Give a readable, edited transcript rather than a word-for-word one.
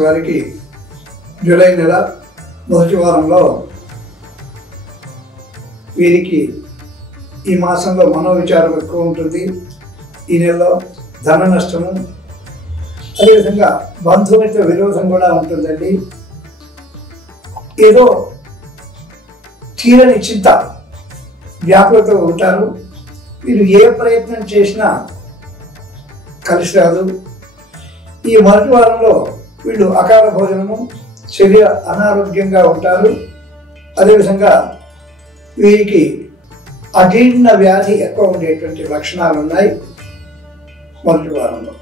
రాశి వారికి జూలై నెల మొదటి వారంలో వీరికి ఈ మాసంలో మనోవిచారం ఎక్కువ ఉంటుంది. ఈ నెలలో ధన నష్టము, అదేవిధంగా బంధువులతో విరోధం కూడా ఉంటుందండి. ఏదో తీరని చింత వ్యాకులతో ఉంటారు. వీరు ఏ ప్రయత్నం చేసినా కలిసి రాదు. ఈ మొదటి వారంలో వీళ్ళు అకాల భోజనము, శరీర అనారోగ్యంగా ఉంటారు. అదేవిధంగా వీరికి అజీర్ణ వ్యాధి ఎక్కువ ఉండేటువంటి లక్షణాలు ఉన్నాయి మొదటి వారంలో.